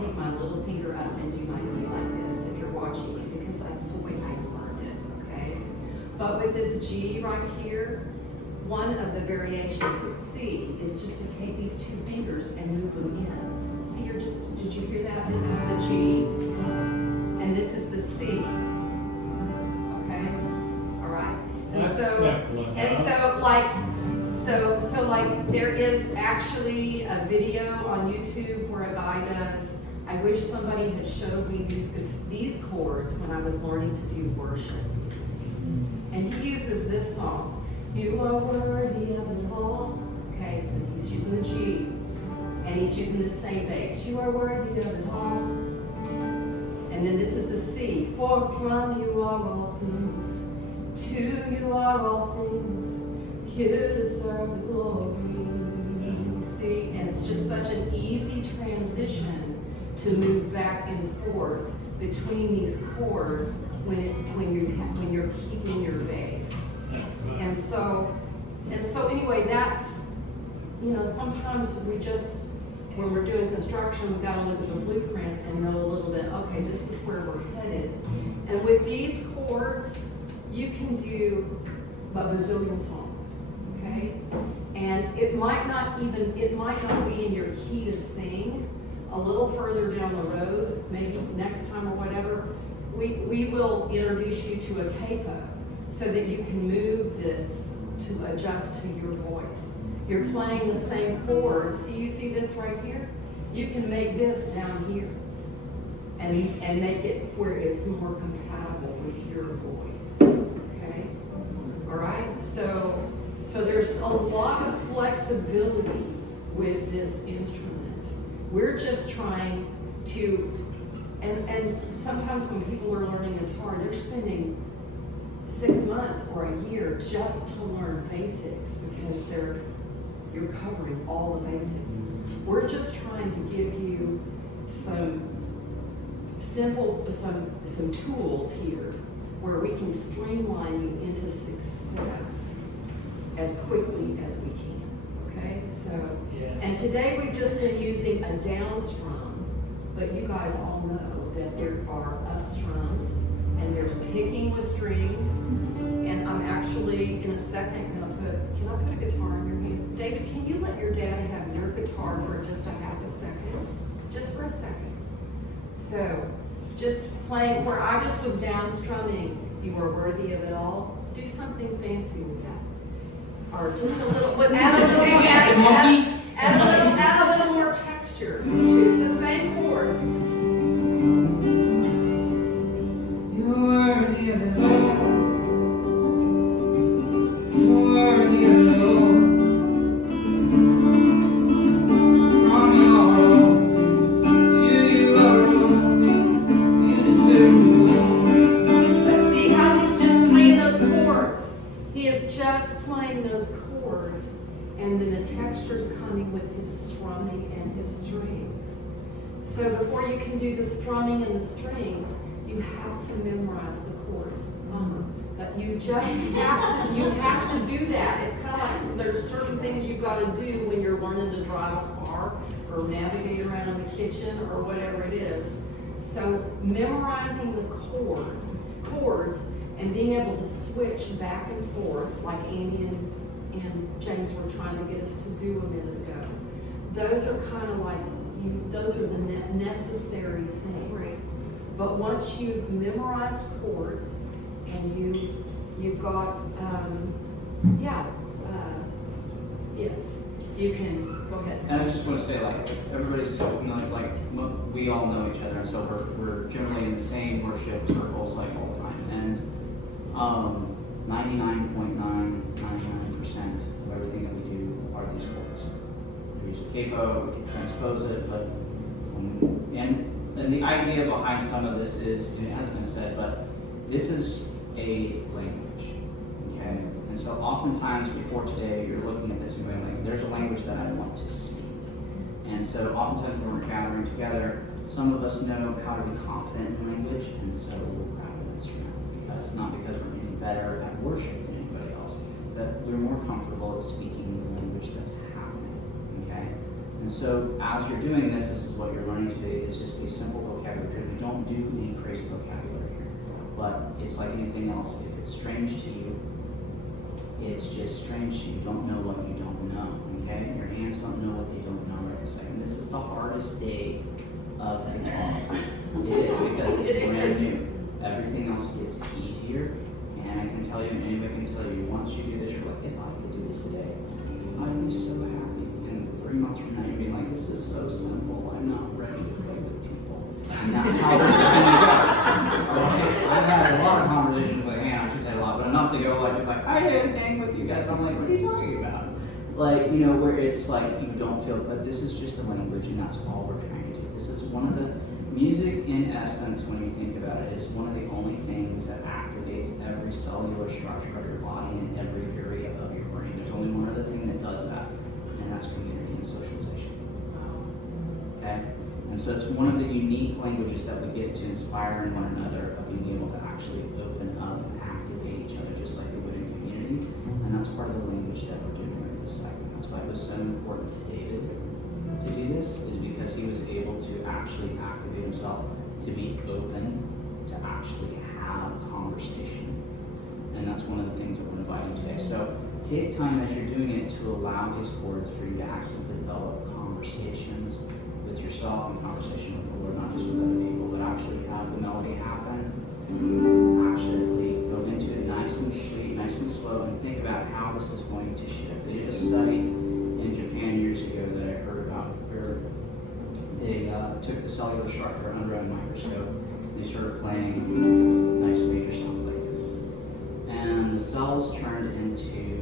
take my little finger up and do my knee like this if you're watching it, because that's the way I learned it, okay? But with this G right here, one of the variations of C is just to take these two fingers and move them in. See, did you hear that? This is the G, and this is the C. Okay? All right. And so like there is actually a video on YouTube where a guy does, I wish somebody had showed me these chords when I was learning to do worship music. And he uses this song. You are worthy of it all. Okay, and he's using the G. And he's using the same bass. You are worthy of it all. And then this is the C. For from you are all things. To you are all things. You deserve the glory. See? And it's just such an easy transition to move back and forth between these chords when you're keeping your bass. And so anyway, that's, sometimes when we're doing construction, we've got to look at the blueprint and know a little bit, okay, this is where we're headed. And with these chords, you can do a bazillion songs, okay? And it might not be in your key to sing. A little further down the road, maybe next time or whatever, we will introduce you to a capo, so that you can move this to adjust to your voice. You're playing the same chord. You see this right here? You can make this down here and make it where it's more compatible with your voice. Okay? All right? So there's a lot of flexibility with this instrument. We're just trying to, and sometimes when people are learning guitar, they're spending 6 months or a year just to learn basics, because you're covering all the basics. We're just trying to give you some tools here where we can streamline you into success as quickly as we can. Okay? And today we've just been using a down strum, but you guys all know that there are up strums. And there's picking with strings, and I'm actually in a second can I put a guitar in your hand? David, can you let your dad have your guitar for just a half a second? Just for a second. So, just playing where I just was down strumming, you are worthy of it all. Do something fancy with that. Or just a little, but add a little more texture. It's the same chords. Worthy of it all. Worthy of it all. From your own to your own, you deserve the glory. Let's see how he's just playing those chords. He is just playing those chords, and then the texture's coming with his strumming and his strings. So before you can do the strumming and the strings, you have to memorize the chords. But you just have to do that. It's kind of like there's certain things you've got to do when you're learning to drive a car or navigate around in the kitchen or whatever it is. So memorizing the chords and being able to switch back and forth, like Andy and James were trying to get us to do a minute ago. Those are kind of like those are the necessary things. Right. But once you've memorized chords and you've got, yes, you can, go ahead. And I just want to say, everybody's so familiar, we all know each other, and so we're generally in the same worship circles, all the time. And 99.999% of everything that we do are these chords. We use capo, we can transpose it, but, and the idea behind some of this is, it hasn't been said, but this is a language, okay? And so oftentimes before today, you're looking at this and going, there's a language that I want to speak. And so oftentimes when we're gathering together, some of us know how to be confident in language, and so we'll grab an instrument. Not because we're getting better at worship than anybody else, but we're more comfortable at speaking the language that's happening, okay? And so as you're doing this is what you're learning today, is just a simple vocabulary. We don't do any crazy vocabulary here. But it's like anything else. If it's strange to you, it's just strange to you. You don't know what you don't know, okay? Your hands don't know what they don't know right this second. This is the hardest day of the talk. It is, because it's brand new. Everything else gets easier. And I can tell you, and anybody can tell you, once you do this, you're like, if I could do this today, I'd be so happy. And 3 months from now, you'll be like, this is so simple. I'm not ready to play with people. And that's how this is going to go. I've had a lot of conversations with Hannah, I should say a lot, but enough to go like I didn't hang with you guys. I'm like, what are you talking about? Like, you know, where it's like you don't feel, but this is just a language, and that's all we're trying to do. This is one of the music, in essence, when you think about it, is one of the only things that activates every cellular structure of your body and every area of your brain. There's only one other thing that does that, and that's community and socialization. Okay? And so it's one of the unique languages that we get to inspire in one another, of being able to actually open up and activate each other just like we would in community. And that's part of the language that we're doing right this second. That's why it was so important to David to do this, is because he was able to actually activate himself to be open to actually have conversation. And that's one of the things that we're inviting today. So take time as you're doing it to allow these chords for you to actually develop conversations with yourself and conversation with the Lord, not just with other people, but actually have the melody happen. Actually go into it nice and sweet, nice and slow, and think about how this is going to shift. They did a study in Japan years ago that I heard about, where they took the cellular structure under a microscope. They started playing nice major sounds like this, and the cells turned into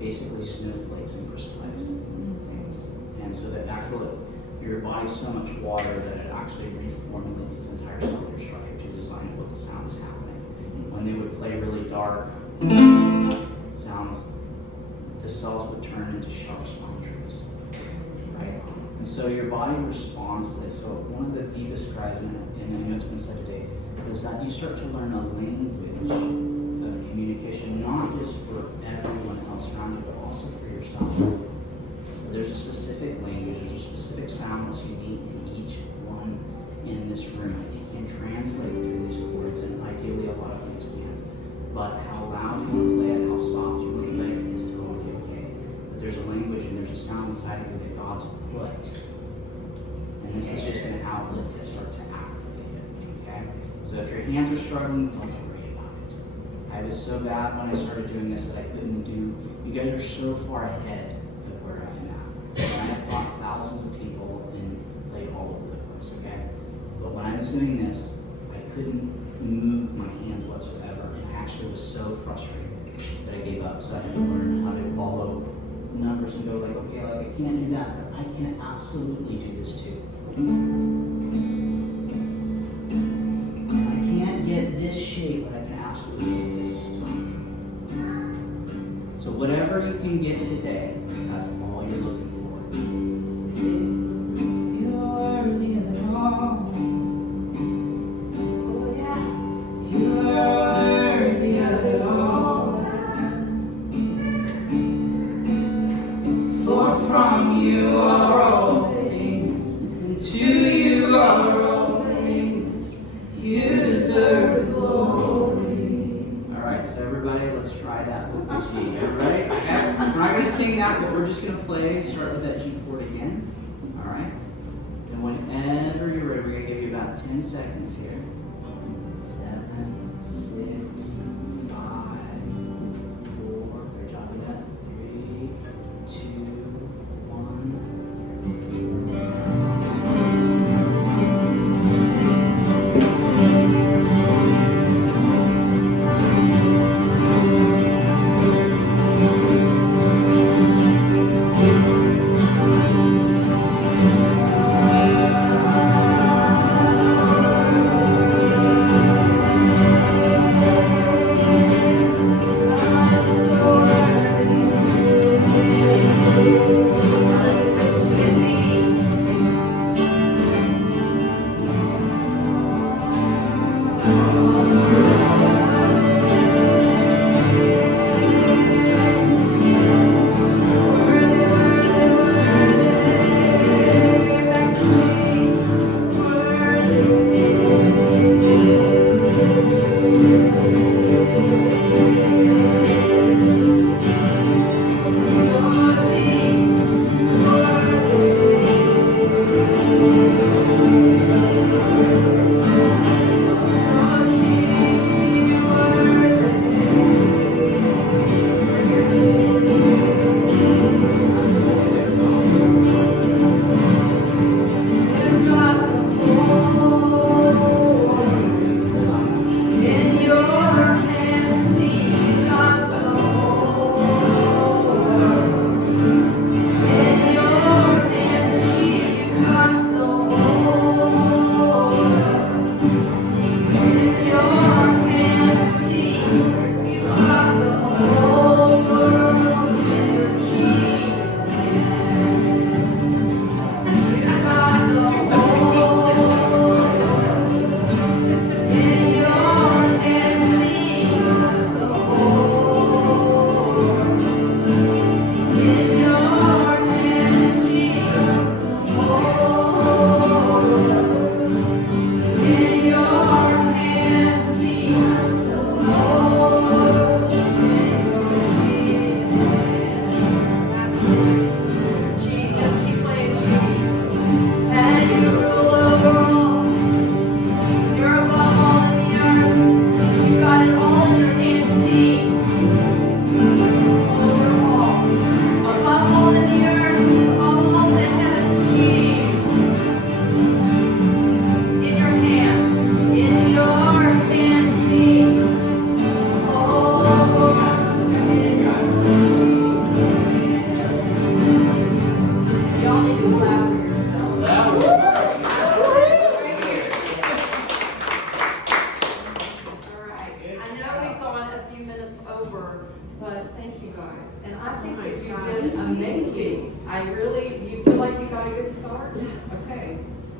basically snowflakes and crystallized things. And so that actually, your body's so much water that it actually reformulates its entire cellular structure to design what the sound is happening. When they would play really dark sounds, the cells would turn into sharp spines, right? And so your body responds to this. So one of the deepest cries, and I know it's been said today, is that you start to learn a language of communication, not just for everyone else around you, but also for yourself. There's a specific language, there's a specific sound that's unique to each one in this room. It can translate through these chords, and ideally a lot of things can. But how loud you want to play it, how soft you want to play it is totally okay. But there's a language and there's a sound inside of you that God's put. And this is just an outlet to start to activate it, okay? So if your hands are struggling, don't worry about it. I was so bad when I started doing this that I couldn't do, you guys are so far ahead of where I am now. And I've taught thousands of people and played all over the place, okay? But when I was doing this, I couldn't move my hands whatsoever, and I actually was so frustrated that I gave up. So I had to learn how to follow numbers and go like, okay, like I can't do that, but I can absolutely do this too. I can't get this shape, but I can absolutely do this. So whatever you can get today, that's all you're looking for. You see? You're worthy of it all. Oh yeah. You're worthy of it all. For from you are all things, and to you are all things. You deserve the glory. All right, so everybody, let's try that with the G. Everybody? Okay? We're not going to sing that, but we're just going to start with that G chord again. All right? And whenever you're ready, we're going to give you about 10 seconds here. 7, 6, 5, 4. Great job with that. 3, 2, 1.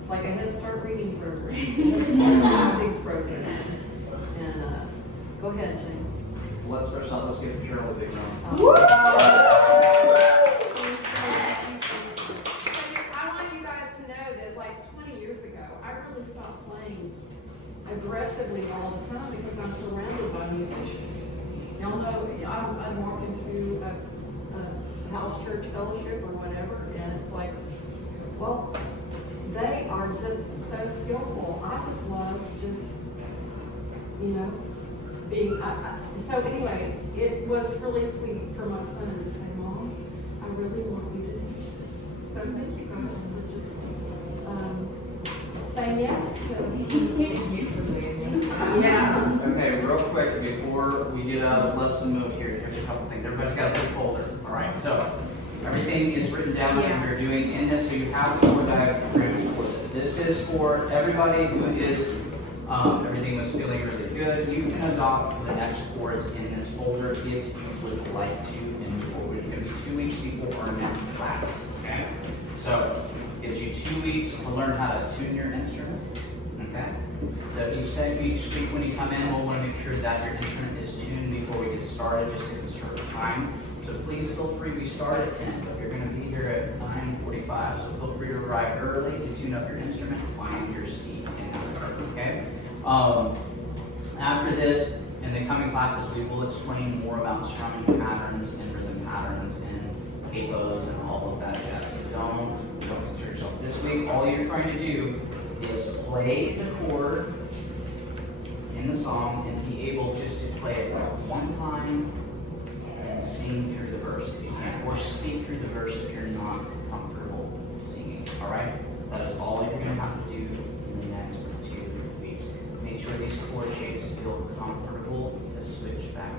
It's like a Head Start reading program. It's a Head Start music program. And, go ahead, James. Let's first off, let's give Carol a big round. I want you guys to know that like 20 years ago, I really stopped playing aggressively all the time because I'm surrounded by musicians. Y'all know, I've walked into a house church fellowship or whatever, and it's like, well, they are just so skillful. I just love just, you know, being, so anyway, it was really sweet for my son to say, Mom, I really want you to do this. So thank you guys for just saying yes to Thank you for saying yes. Yeah. Okay, real quick, before we get let's move here, here's a couple things. Everybody's got a big folder. All right, so everything is written down as we're doing in this, so you have a full diagram for this. This is for everybody who is, everything was feeling really good. You can adopt the next chords in this folder if you would like to move forward. It's going to be 2 weeks before our next class. Okay? So, gives you 2 weeks to learn how to tune your instrument. Okay? So each week when you come in, we'll want to make sure that your instrument is tuned before we get started, just to conserve time. So please feel free, we start at 10, but you're going to be here at 9:45, so feel free to arrive early to tune up your instrument, find your seat in the car, okay? After this, in the coming classes, we will explain more about strumming patterns and rhythm patterns and capos and all of that jazz. So don't concern yourself. This week, all you're trying to do is play the chord in the song and be able just to play it one time and sing through the verse if you can, or speak through the verse if you're not comfortable singing. All right? That is all you're going to have to do in the next 2 weeks. Make sure these chord shapes feel comfortable to switch back.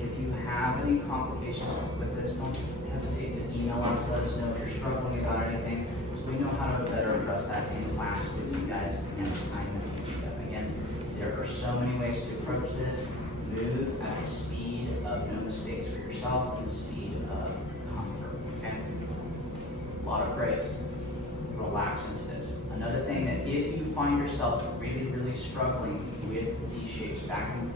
If you have any complications with this, don't hesitate to email us. Let us know if you're struggling about anything, so we know how to better address that in class with you guys next time that you do that. Again, there are so many ways to approach this. Move at the speed of no mistakes for yourself and the speed of comfort. Okay? A lot of praise. Relax into this. Another thing that if you find yourself really, really struggling with these shapes back and